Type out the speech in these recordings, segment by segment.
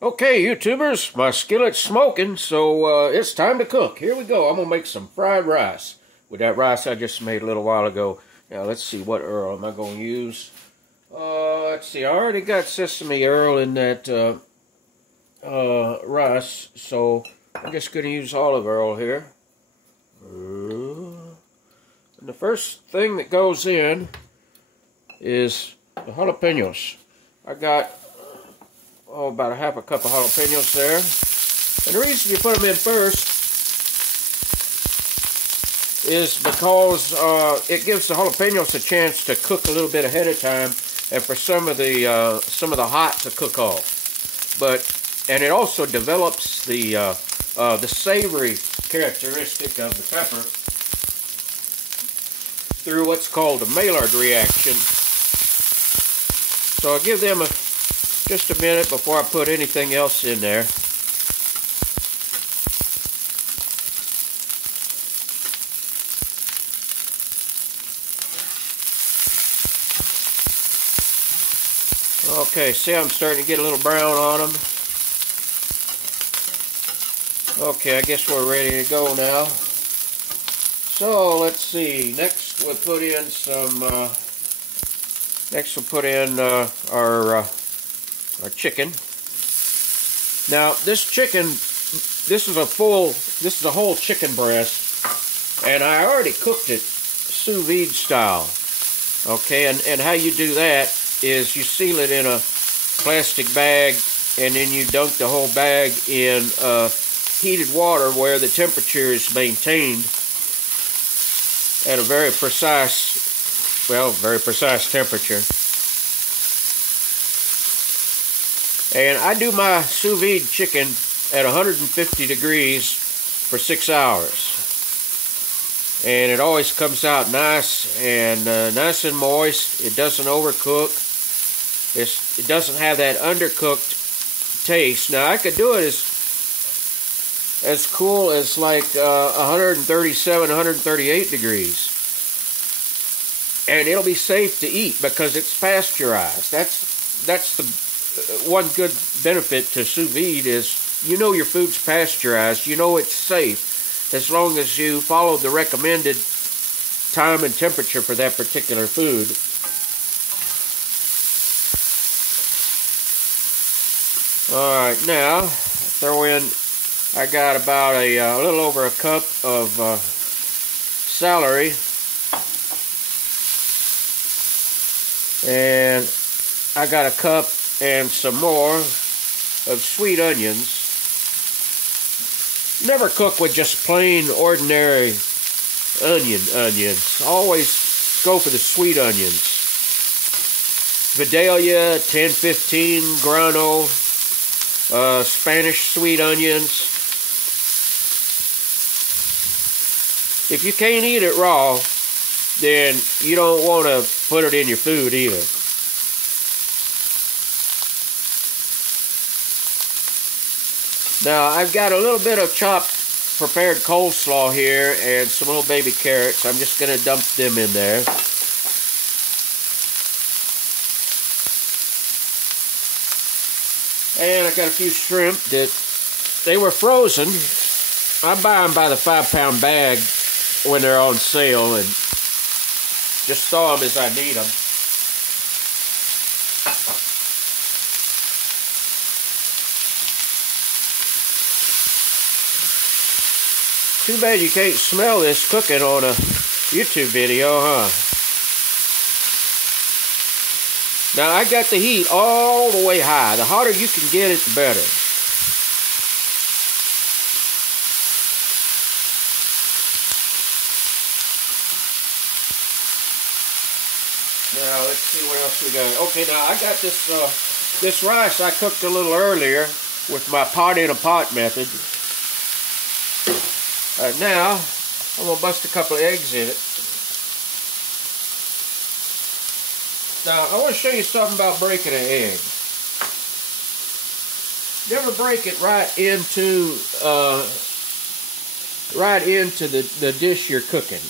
Okay, YouTubers, my skillet's smoking, so it's time to cook. Here we go. I'm going to make some fried rice with that rice I just made a little while ago. Now, let's see, what Earl am I going to use? Let's see, I already got sesame Earl in that rice, so I'm just going to use olive Earl here. And the first thing that goes in is the jalapenos. I got about a half a cup of jalapenos there. And the reason you put them in first is because it gives the jalapenos a chance to cook a little bit ahead of time, and for some of the hot to cook off. And it also develops the savory characteristic of the pepper through what's called a Maillard reaction. So I'll give them just a minute before I put anything else in there. Okay, see, I'm starting to get a little brown on them. Okay, I guess we're ready to go now. So let's see. Next, we'll put in some. Our chicken. Now, this chicken, this is a whole chicken breast, and I already cooked it sous vide style. Okay, and how you do that is you seal it in a plastic bag, and then you dunk the whole bag in heated water where the temperature is maintained at a very precise temperature. And I do my sous vide chicken at 150 degrees for 6 hours. And it always comes out nice and moist. It doesn't overcook. It doesn't have that undercooked taste. Now, I could do it as cool as like 137, 138 degrees. And it'll be safe to eat because it's pasteurized. That's the one good benefit to sous vide is you know your food's pasteurized. You know it's safe as long as you follow the recommended time and temperature for that particular food. Alright, now throw in, I got about a little over a cup of celery. And I got a cup and some more of sweet onions. Never cook with just plain, ordinary onions. Always go for the sweet onions. Vidalia, 1015, grano, Spanish sweet onions. If you can't eat it raw, then you don't want to put it in your food either. Now, I've got a little bit of chopped prepared coleslaw here and some little baby carrots. I'm just going to dump them in there. And I got a few shrimp that they were frozen. I buy them by the 5-pound bag when they're on sale and just thaw them as I need them. Too bad you can't smell this cooking on a YouTube video, huh? Now, I got the heat all the way high. The hotter you can get it, the better. Now, let's see what else we got. Okay, now I got this rice I cooked a little earlier with my pot in a pot method. Now, I'm going to bust a couple of eggs in it. Now, I want to show you something about breaking an egg. Never break it right into the dish you're cooking.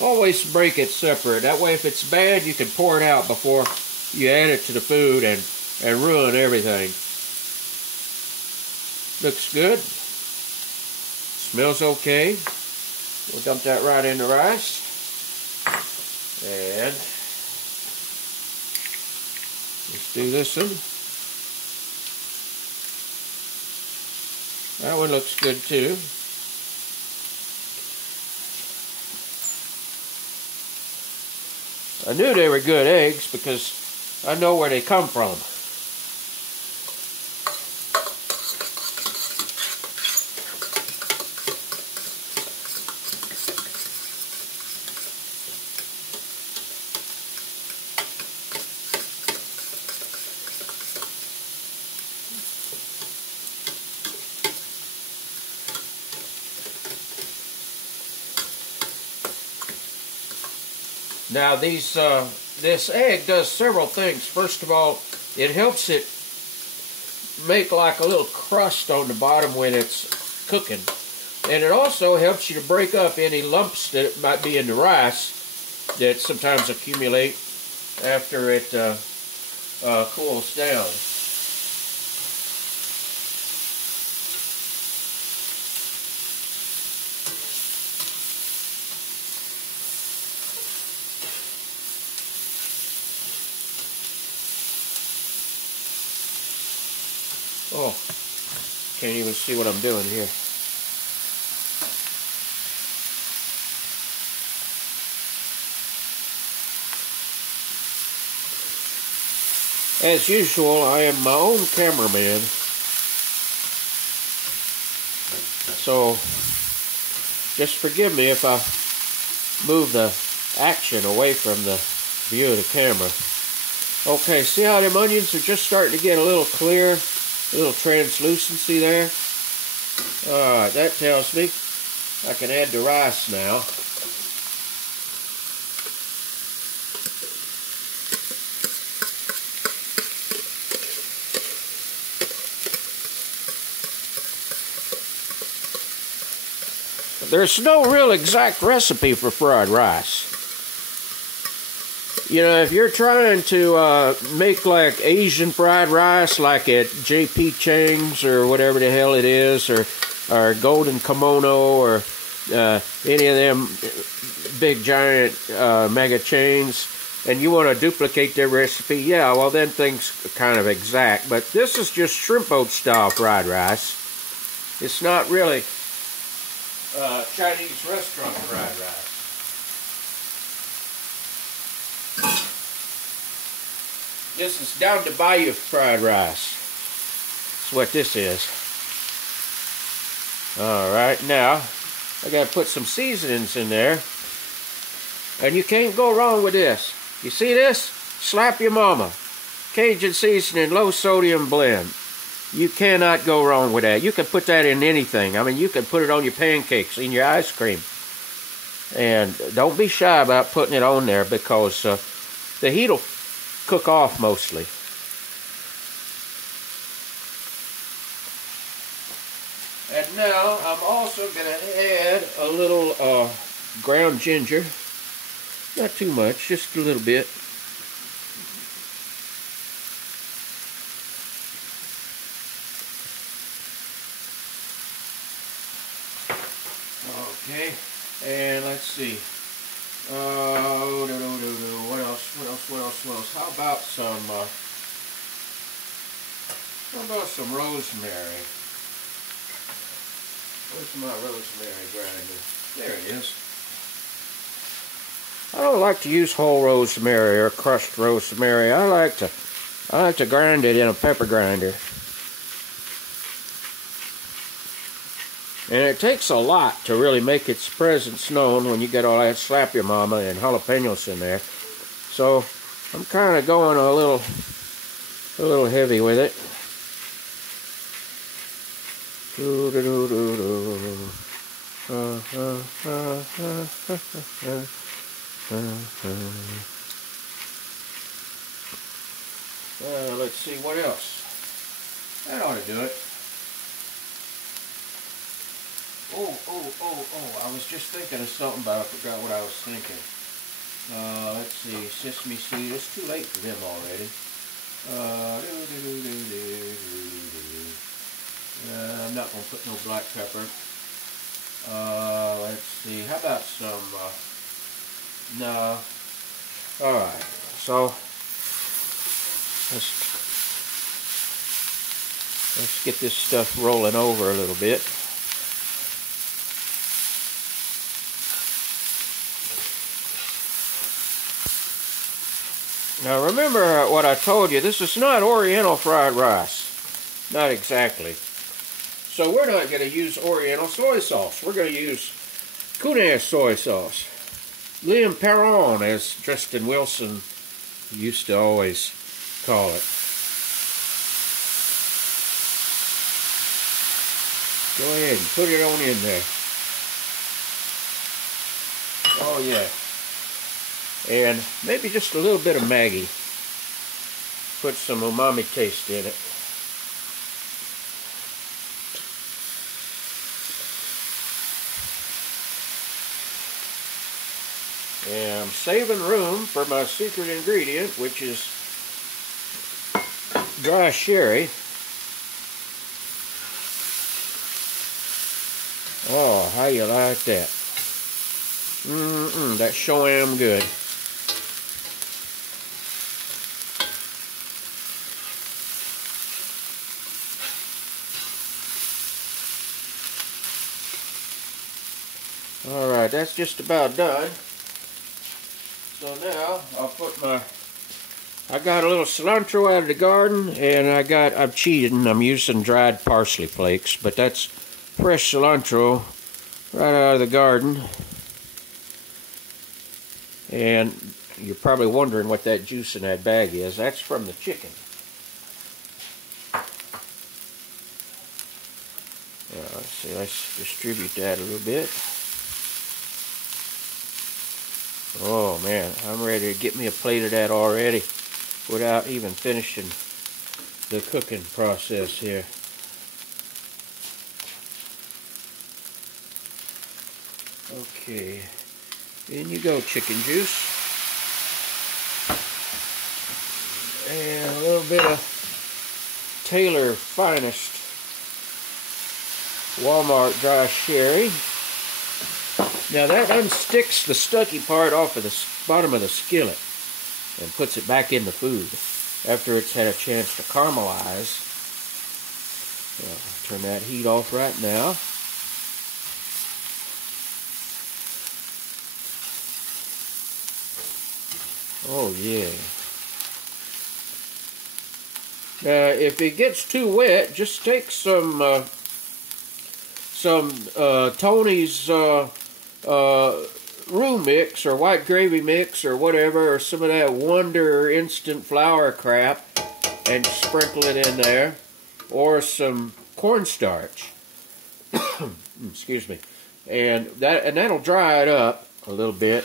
Always break it separate. That way, if it's bad, you can pour it out before you add it to the food and ruin everything. Looks good. Smells okay. We'll dump that right in the rice. And let's do this one. That one looks good too. I knew they were good eggs because I know where they come from. Now this egg does several things. First of all, it helps it make like a little crust on the bottom when it's cooking. And it also helps you to break up any lumps that might be in the rice that sometimes accumulate after it cools down. Oh, can't even see what I'm doing here. As usual, I am my own cameraman. So, just forgive me if I move the action away from the view of the camera. Okay, see how them onions are just starting to get a little clear? A little translucency there. Alright, that tells me I can add the rice now. There's no real exact recipe for fried rice. You know, if you're trying to make like Asian fried rice, like at J.P. Chang's or whatever the hell it is, or Golden Kimono, or any of them big giant mega chains, and you want to duplicate their recipe, yeah, well then things are kind of exact. But this is just shrimp boat style fried rice. It's not really Chinese restaurant fried rice. This is down to bayou fried rice. That's what this is. Alright, now I gotta put some seasonings in there. And you can't go wrong with this. You see this? Slap your mama. Cajun seasoning, low sodium blend. You cannot go wrong with that. You can put that in anything. I mean, you can put it on your pancakes, in your ice cream. And don't be shy about putting it on there, because the heat will cook off mostly. And now I'm also going to add a little ground ginger. Not too much, just a little bit. Okay, and let's see. What else? How about some rosemary? Where's my rosemary grinder? There it is. I don't like to use whole rosemary or crushed rosemary. I like to grind it in a pepper grinder. And it takes a lot to really make its presence known when you get all that slap your mama and jalapenos in there. So I'm kind of going a little heavy with it. Let's see what else. That ought to do it. Oh, I was just thinking of something, but I forgot what I was thinking. Let's see, sesame seed. It's too late for them already. not going to put no black pepper. Let's see, how about some, no. Alright, so let's get this stuff rolling over a little bit. Now remember what I told you, this is not Oriental fried rice. Not exactly. So we're not going to use Oriental soy sauce. We're going to use Kunas soy sauce. Liam Perron, as Tristan Wilson used to always call it. Go ahead and put it on in there. Oh yeah. And maybe just a little bit of Maggi. Put some umami taste in it. And I'm saving room for my secret ingredient, which is dry sherry. Oh, how you like that? That's sure am good. Alright, that's just about done. So now I'll put I got a little cilantro out of the garden, and I'm cheating, I'm using dried parsley flakes, but that's fresh cilantro right out of the garden. And you're probably wondering what that juice in that bag is. That's from the chicken. Let's see, let's distribute that a little bit. Oh man, I'm ready to get me a plate of that already without even finishing the cooking process here. Okay, in you go, chicken juice. And a little bit of Taylor Finest Walmart dry sherry. Now that unsticks the stucky part off of the bottom of the skillet and puts it back in the food after it's had a chance to caramelize. Turn that heat off right now. Oh yeah. Now if it gets too wet, just take some Tony's roux mix or white gravy mix or whatever, or some of that Wonder instant flour crap, and sprinkle it in there, or some cornstarch. Excuse me, and that'll dry it up a little bit.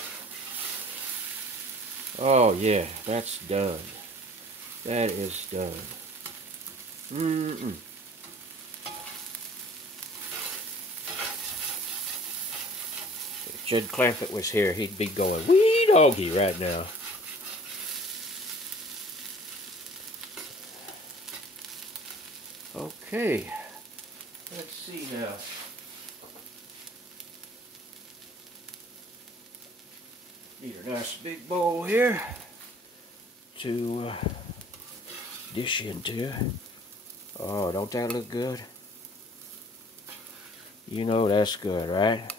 Oh yeah, that's done. That is done. If Jed Clampett was here, he'd be going wee doggy right now. Okay, let's see now. Need a nice big bowl here to dish into. Oh, don't that look good? You know that's good, right?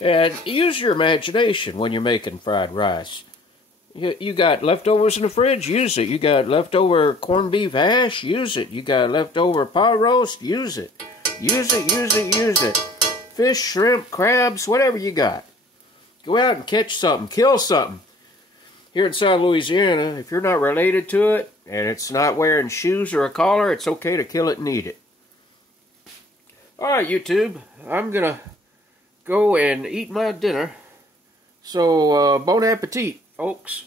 And use your imagination when you're making fried rice. You got leftovers in the fridge? Use it. You got leftover corned beef hash? Use it. You got leftover pot roast? Use it. Use it, use it, use it. Fish, shrimp, crabs, whatever you got. Go out and catch something. Kill something. Here in South Louisiana, if you're not related to it, and it's not wearing shoes or a collar, it's okay to kill it and eat it. Alright, YouTube. I'm going to go and eat my dinner. So, bon appetit, folks.